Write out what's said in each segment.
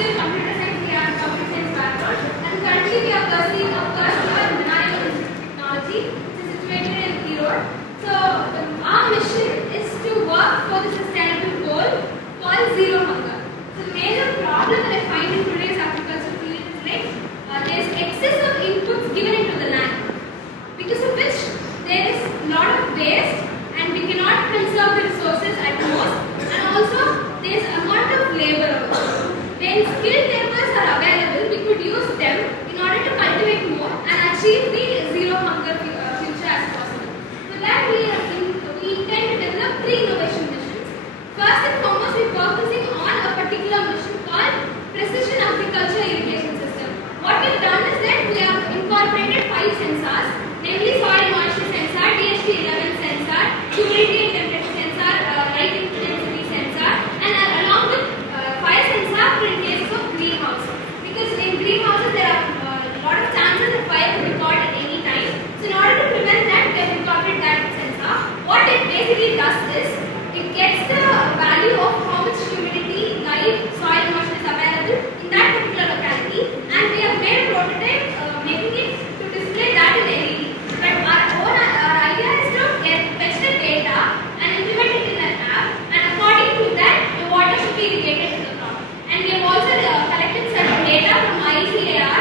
still computer science, we are computer science background, and currently we are pursuing a first year in management technology, which is situated in Erode. So our mission is to work for the sustainable goal called zero hunger. So the major problem that I find in today's agriculture field is like there is excess of inputs given into the land, because of which there is a lot of waste and we cannot conserve the resources at most, and also there is amount of labor. When skilled laborers are available, we could use them in order to cultivate more and achieve the zero hunger future as possible. For that we intend to develop 3 innovation missions. First and foremost, we are focusing on a particular mission called precision agriculture irrigation system. What we have done is that we have incorporated 5 sensors, namely soil moisture sensor, DHT11 sensor, humidity and temperature sensor, light intensity sensor, and along with fire sensor for in case of greenhouse. Because in greenhouses there are a lot of chances that fire could record at any time. So in order to prevent that, we have incorporated that sensor. What it basically does is, it gets the value of how much humidity, light, soil moisture is available in that particular locality, and we have made a prototype making it to display that in LED. But our idea is to fetch the data and implement it in an app, and according to that, the water should be irrigated to the crop. And we have also collected certain data from ICAR,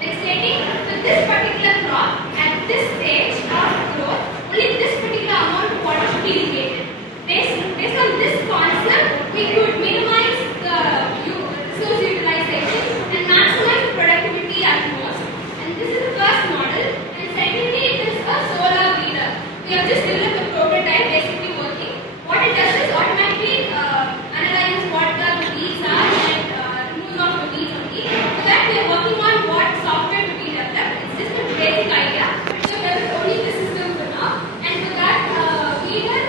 like stating for this particular crop at this stage of growth, only this particular amount of water should be irrigated. Based on this concept, we could minimize the resource utilization and maximize the productivity at most. And this is the first model. And secondly, it is a solar weeder. We have just developed a prototype basically working. What it does is automatically analyze what the weeds are and removes off the weeds only. For that, we are working on what software to be developed. It's just a basic idea. So we have only the system for now. And for that weeder,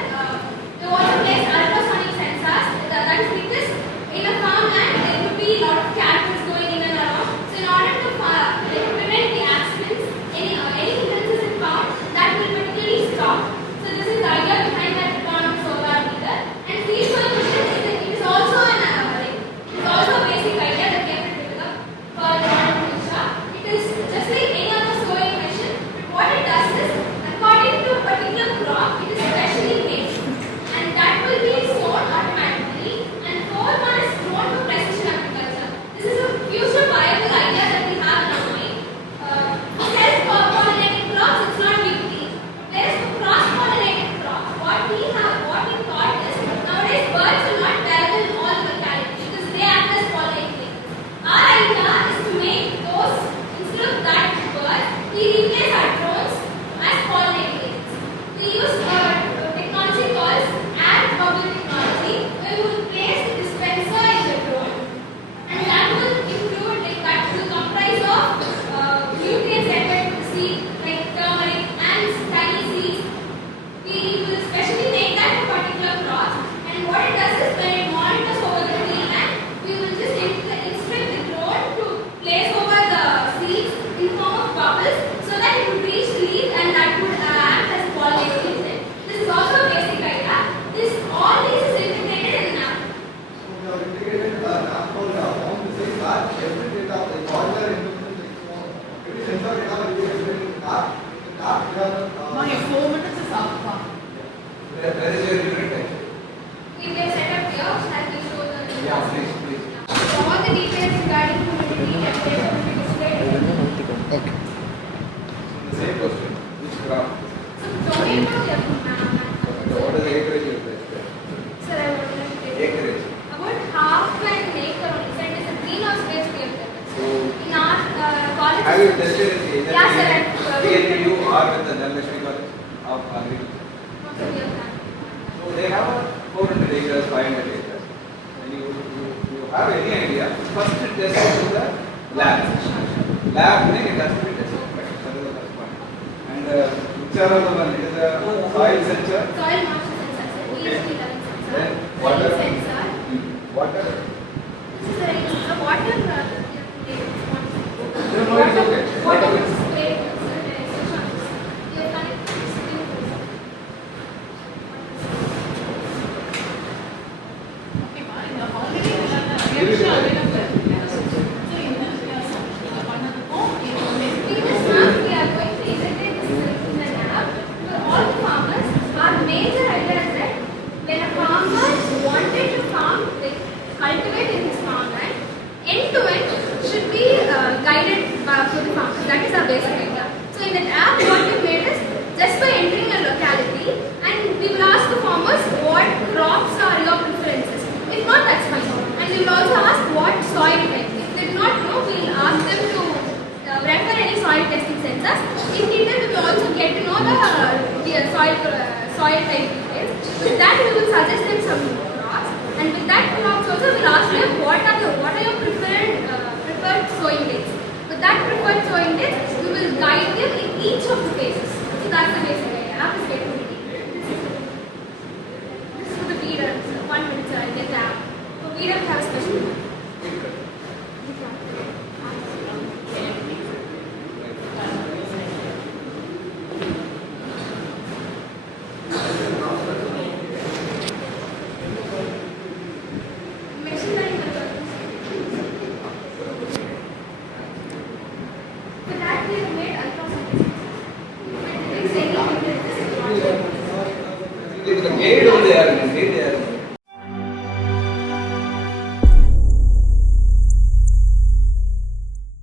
they also place ultrasonic sensors. That is because in a farmland there could be a lot of cattle going in and around. So in order to prevent the accidents, any hindrances if found, that will particularly stop. So this is the idea behind that economic solar meter. And seed sowing machine, it is also a basic idea that we have to develop for the future. It is just like any other sowing machine. What it does is, according to a particular crop, it is specially made, and that will be sown automatically. And 4th one is drone for precision agriculture. This is a future viable idea that we have in our mind. Self-pollinated crops, it's not big deal. Whereas for cross-pollinated crops, what we thought is, nowadays birds are not available in all localities because they act as pollinators. Our idea is to make those, instead of that bird, we replace our drones as pollinators. We use technology called bubble technology, where we will place the dispenser in the drone, and that will include, that will comprise of nutrients required for the seed, like turmeric and tiny seeds. We will specially make that for particular crops, and what it does is, when it monitors over the field land, we will just instruct the drone to place over the seeds in form of bubbles, so that it would reach the leaf and that would act as a pollinator agent. This is also a basic idea. All this is integrated in an app. So we have integrated an app called Home. This is that every data, like all the every sensor data will be integrated in the app. In the app, we have 4 minutes is up. where is your unit actually? We can set up here, so that will show the details. Yeah, please. So all the details regarding humidity, temperature will be displayed. Okay. So the same question. Which graph? So tomato, What is the acreage you place? sir, I would like to tell you. Acreage. About half an acre only, sir. It is a greenhouse based we have developed. So In our college. have you tested it? Yeah, sir. DNU or with the National College of Agriculture? No, sir, we have done. So they have 400 acres, 500 acres. And you have any idea? First it tests to the lab. Lab meaning it has to be tested. Right? That is the first point. And which are the one? It is a soil sensor. Soil moisture sensor, sir. Okay. DHT11 sensor. Then water sensor. Water. This is the right sensor. Water. No, it's okay. Water is displayed. You have connected to the screen. Okay, fine. Already available. Machine learning algorithms. For that, we have made ultrasonic sensors. It detects any impurities. The gate over there,